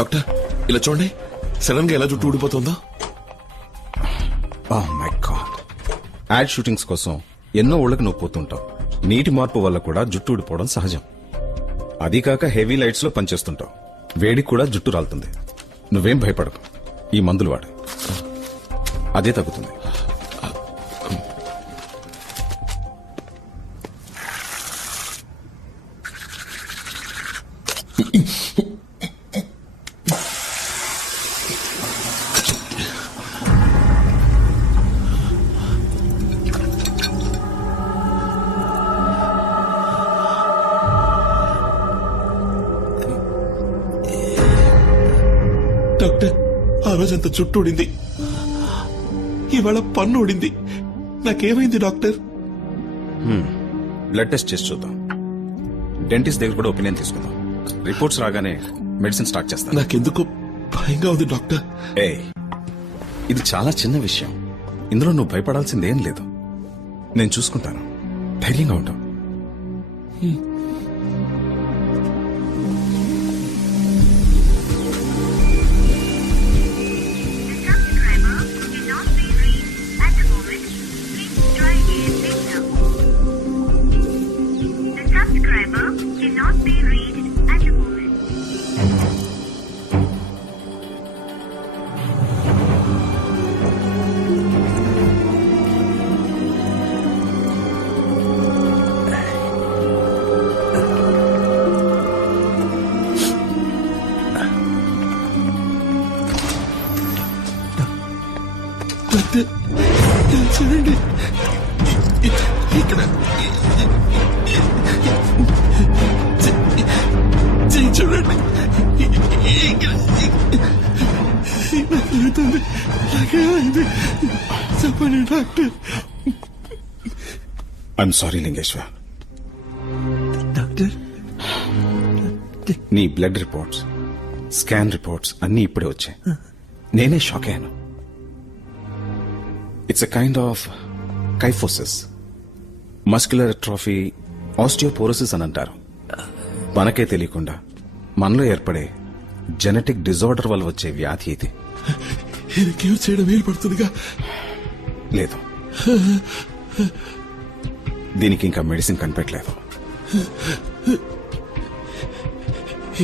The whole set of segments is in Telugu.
డాక్టర్ ఇలా చూడండి, సడన్ గా ఎలా జుట్టు ఊడిపోతుందో. Oh my god. Ad shootings కోసం ఎన్నో ఊళ్ళకి నువ్వు పోతుంటావు. నీటి మార్పు వల్ల కూడా జుట్టు ఊడిపోవడం సహజం. అది కాక హెవీ లైట్స్ లో పనిచేస్తుంటావు. వేడికి కూడా జుట్టు రాలుతుంది. నువ్వేం భయపడకు, ఈ మందులు వాడు, అదే తగ్గుతుంది. డాక్టర్, ఆ రోజంతా జుట్టు ఊడింది, ఇవాళ పన్ను ఊడింది. నాకేమైంది డాక్టర్? బ్లడ్ టెస్ట్ చేసి చూద్దాం. డెంటిస్ట్ దగ్గర కూడా ఒపీనియన్ తీసుకుందాం. రిపోర్ట్స్ రాగానే మెడిసిన్ స్టార్ట్ చేస్తాను. నాకెందుకు భయంగా ఉంది డాక్టర్. ఇది చాలా చిన్న విషయం. ఇందులో నువ్వు భయపడాల్సిందేం లేదు. నేను చూసుకుంటాను. ధైర్యంగా ఉంటావు. డాక్టర్ చూడండి, ఇక్కడ చూడండి, నాకేమైంది చెప్పండి doctor. I'm sorry Lingeshwar. Doctor, నీ బ్లడ్ రిపోర్ట్స్, స్కాన్ రిపోర్ట్స్ అన్నీ ఇప్పుడే వచ్చాయి. నేనే షాక్ అయ్యాను. It's a kind of kyphosis, muscular atrophy, osteoporosis అని అంటారు. మనకే తెలియకుండా మనలో ఏర్పడే జెనెటిక్ డిజార్డర్ వల్ల వచ్చే వ్యాధి ఇది. ఇది క్యూర్ చేయడం వీలు పడుతుందిగా? లేదు, దీనికి ఇంకా మెడిసిన్ కనిపెట్టలేదు.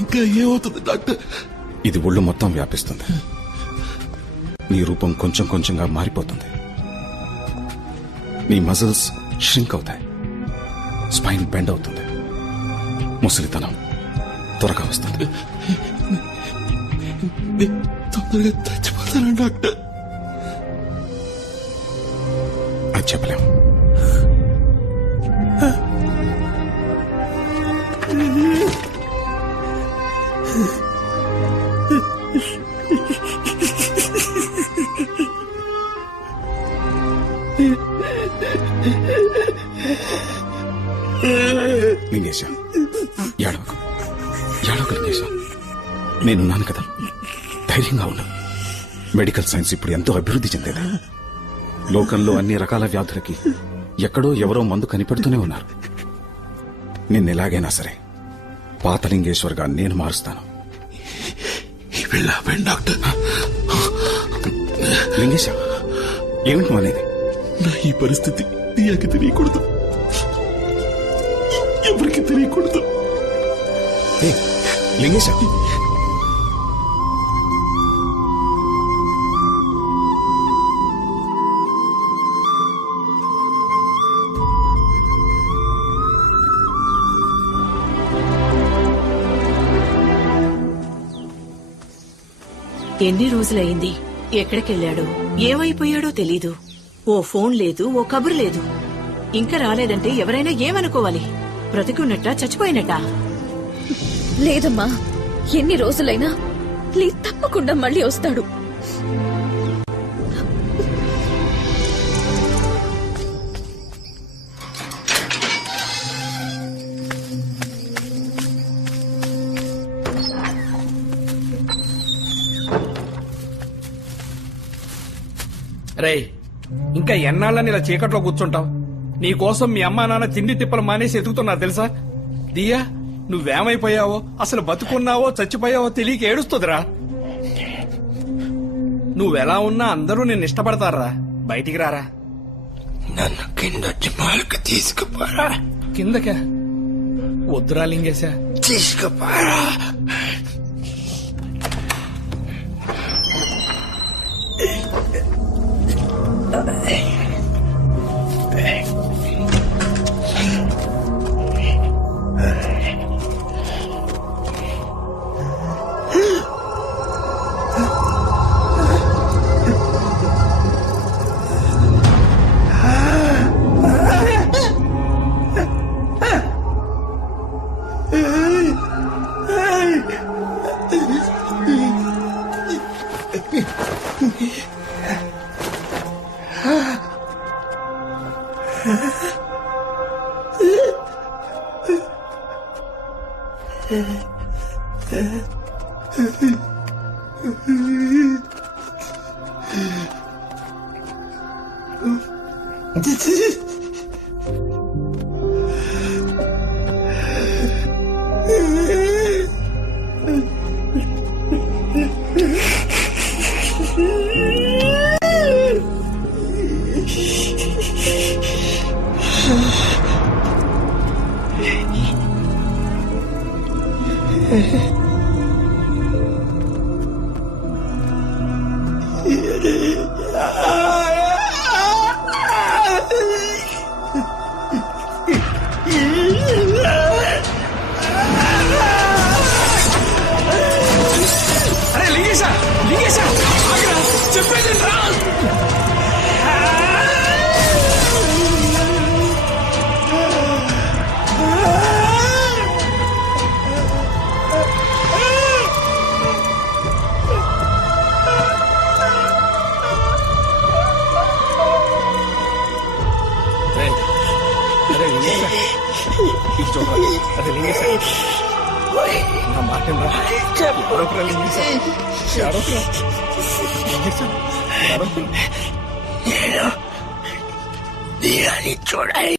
ఇంకా ఏమవుతుంది డాక్టర్? ఇది ఒళ్ళు మొత్తం వ్యాపిస్తుంది. నీ రూపం కొంచెం కొంచెంగా మారిపోతుంది. నీ మజిల్స్ ష్రింక్ అవుతాయి. స్పైన్ బెండ్ అవుతుంది. ముసలితనం త్వరగా వస్తుంది. తొందరగా చచ్చిపోతాను డాక్టర్. అది చెప్పలేము. లింగేశ, ఏడవకు లింగేశ. నేనున్నాను కదా, ధైర్యంగా ఉన్నా. మెడికల్ సైన్స్ ఇప్పుడు ఎంతో అభివృద్ధి చెందేది. లోకంలో అన్ని రకాల వ్యాధులకి ఎక్కడో ఎవరో మందు కనిపెడుతూనే ఉన్నారు. నిన్నెలాగైనా సరే పాత లింగేశ్వర్గా నేను మారుస్తాను. డాక్టర్, లింగేశ, ఏమిటి అనేది? నా ఈ పరిస్థితి నీకు తెలియకూడదు, ఎవరికి తెలియకూడదు. లింగేశ, ఎన్ని రోజులైంది? ఎక్కడికెళ్ళాడో, ఏమైపోయాడో తెలీదు. ఓ ఫోన్ లేదు, ఓ కబురు లేదు. ఇంకా రాలేదంటే ఎవరైనా ఏమనుకోవాలి? బ్రతికున్నట్టా చచ్చిపోయినట్టా? లేదమ్మా, ఎన్ని రోజులైనా ప్లీజ్ తప్పకుండా మళ్ళీ వస్తాడు. రే, ఇంకా ఎన్నాళ్ళని ఇలా చీకట్లో కూర్చుంటావు? నీకోసం మీ అమ్మా నాన్న తిండి తిప్పలు మానేసి ఎదుగుతున్నారు తెలుసా? దియా, నువ్వేమైపోయావో, అసలు బతుకున్నావో చచ్చిపోయావో తెలియక ఏడుస్తుందిరా. నువ్వెలా ఉన్నా అందరూ నిన్ను ఇష్టపడతారా. బయటికి రారా. నన్ను కిందొచ్చి మాల్కి తీసుకుపోరా. కిందకా? వద్దురా లింగేశా. తీసుకుపోరా. అరే లింగేశా, లింగేశా ఆగరా, చెప్పేది రా. అరే లింగేశా, ఇది చూడరా. అరే లింగేశా, నా మాట ఎవరొకరా. లింగేశా ఎవరొకరా. లింగేశా ఎవరొకరా. నేను దీరాన్ని చూడాలి.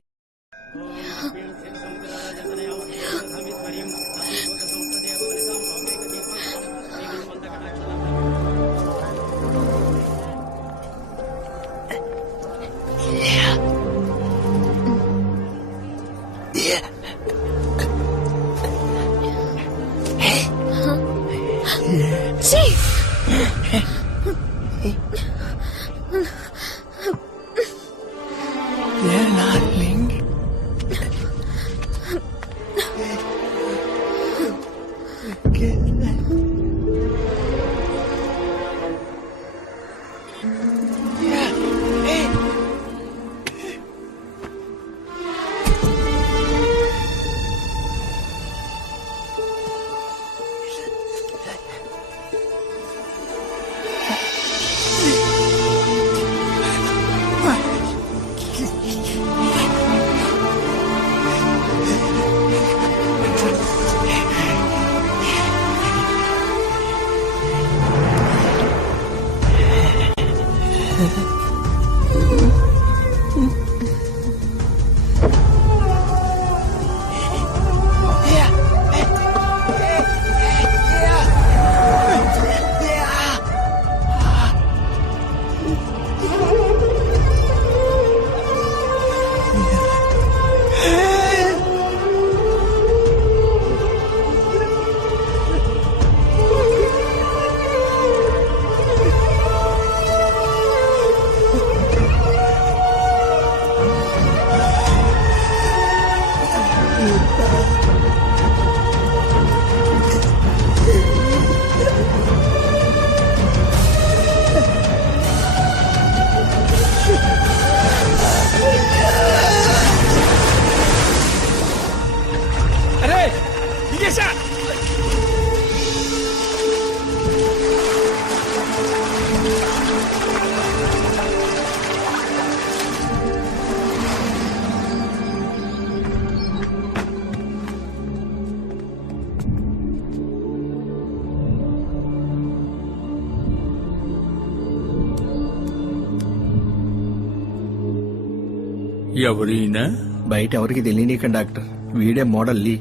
ఎవరైనా బయట ఎవరికి తెలియనీకండి డాక్టర్. వీడే మోడల్ లీ.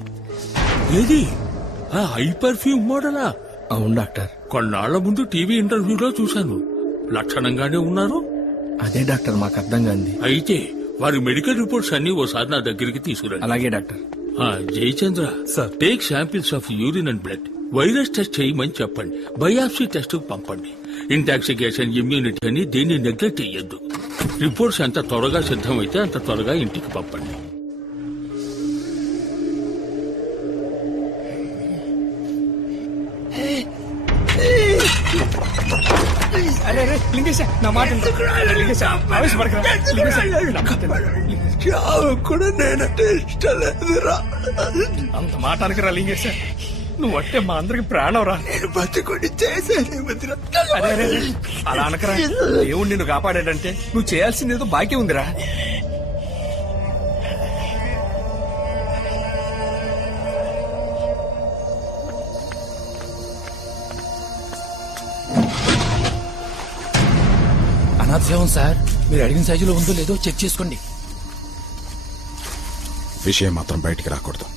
ఏది ఆ హై పర్ఫ్యూమ్ మోడలా? అవును డాక్టర్. కొన్నాళ్ల ముందు టీవీ ఇంటర్వ్యూలో చూశాను. లక్షణంగానే ఉన్నారు. అదే డాక్టర్ మాకు అర్థం కాంది. అయితే వారి మెడికల్ రిపోర్ట్స్ అన్ని ఓసారి నా దగ్గరికి తీసుకురండి. అలాగే doctor. Jayachandra sir. Take samples of urine and blood. Virus test చేయమని చెప్పండి. బయాప్సీ టెస్ట్ పంపండి. ఇంటాక్సికేషన్, ఇమ్యూనిటీ అని దీన్ని నెగ్లెక్ట్ చెయ్యొద్దు. రిపోర్ట్స్ ఎంత త్వరగా సిద్ధమైతే అంత త్వరగా ఇంటికి పంపండి. అరే లింగేశ నా మాట లింగేశ ఆవేశపడకరా. చావు కూడా నేనంటే ఇష్టం లేదురా. అంత మాట అనకరా లింగేశ. నువ్వు అంటే మా అందరికి ప్రాణం రా. నేను బతుకుని చేశానేమిరా. అరే అలా అనకరా. దేవుడు నిన్ను కాపాడాడంటే నువ్వు చేయాల్సిందేదో బాకీ ఉందిరా. అనాథ సేవం సార్, మీరు అడిగిన సైజులో ఉందో లేదో చెక్ చేసుకోండి. విషయం మాత్రం బయటికి రాకూడదు.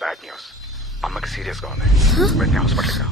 Bad news. అమ్మకి సీరియస్ గా ఉంది. వెంటనే హాస్పిటల్కి రా.